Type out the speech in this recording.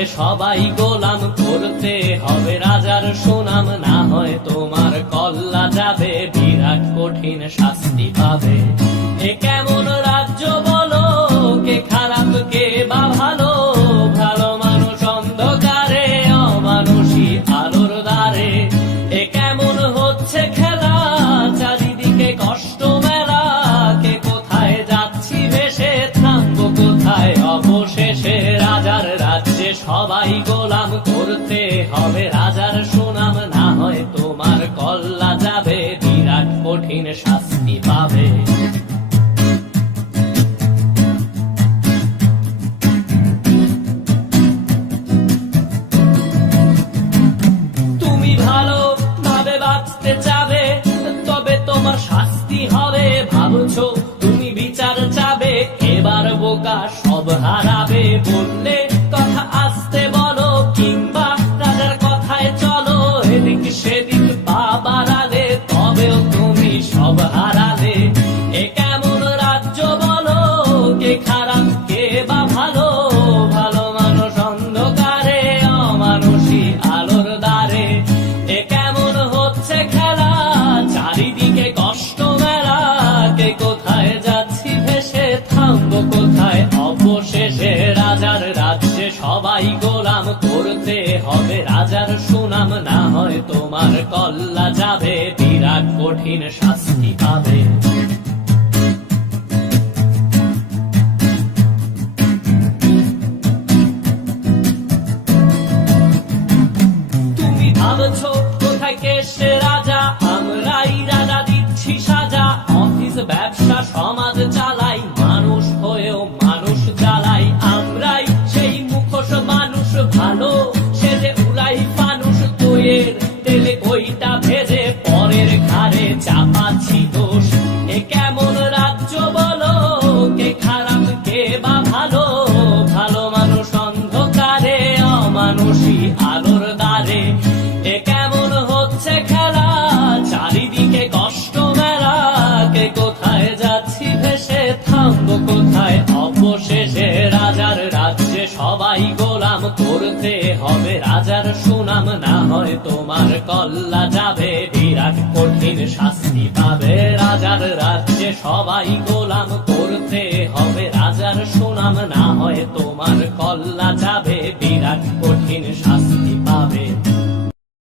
রাজ্যে সবাই গোলাম, করতে হবে রাজার সুনাম, না হয় তোমার কল্লা যাবে, বিরাট কঠিন শাস্তি পাবে। এ কেমন রাজ্য বলো, কে খারাপ কে বা ভালো, ভালো মানুষ অন্ধকারে, অমানুষী আলোর দ্বারে। এ কেমন হচ্ছে খেলা, চারিদিকে কষ্ট মেলা, কে কোথায় যাচ্ছি ভেসে, থামবো কোথায় অবশেষে। রাজার রাজ্যে সবাই গোলাম, করতে হবে রাজার সুনাম, না হয় তোমার কল্লা যাবে, বিরাট কঠিন শাস্তি পাবে। তুমি ভালো ভাবে বাঁচতে চাবে, তবে তোমার শাস্তি হবে। ভাবছো তুমি বিচার চাবে, এবার বোকা সব হারাবে। বললে কথা আসতে বলো, কিংবা রাজার কথায় চলো, এদিক সেদিক পা বাড়ালে, তবেও তুমি সব হারালে। এ কেমন রাজ্য বলো, কে খারাপ কে বা ভালো, ভালো মানুষ অন্ধকারে, অমানুষী আলোর দ্বারে। এ কেমন হচ্ছে খেলা, চারিদিকে কষ্ট মেলা, কে কোথায় যাচ্ছি ভেসে, থামবো কোথায় অবশেষে। রাজার রাজ্যে সবাই গোলাম, করতে হবে রাজার সুনাম, না হয় তোমার কল্লা যাবে, বিরাট কঠিন শাস্তি পাবে। তুমি ভাবছো কোথায় কে সে রাজা, আমরাই রাজা দিচ্ছি সাজা। অফিস ব্যবসা সমাজ চালাই, মানুষ হয়েও মানুষ জ্বালাই। আমরাই সেই মুখোশ মানুষ ভালো, সে যে উড়াই ফানুষ দইয়ের তেলে, ওইটা ভেজে পরের ঘাড়ে চাপাচ্ছি দোষ। এ কেমন রাজ্য বলো, কে খারাপ কে বা ভালো, ভালো মানুষ অন্ধকারে, অমানুষী আলোর দ্বারে। এ কেমন হচ্ছে খেলা, চারিদিকে কষ্ট মেলা, কে কোথায় যাচ্ছি ভেসে, থামবো কোথায় অবশেষে। রাজার রাজ্যে সবাই গোলাম, করতে হবে রাজার সুনাম, না হয় তোমার কল্লা যাবে, বিরাট কঠিন শাস্তি পাবে। রাজার রাজ্যে সবাই গোলাম, করতে হবে রাজার সুনাম, না হয় তোমার কল্লা যাবে, বিরাট কঠিন শাস্তি পাবে।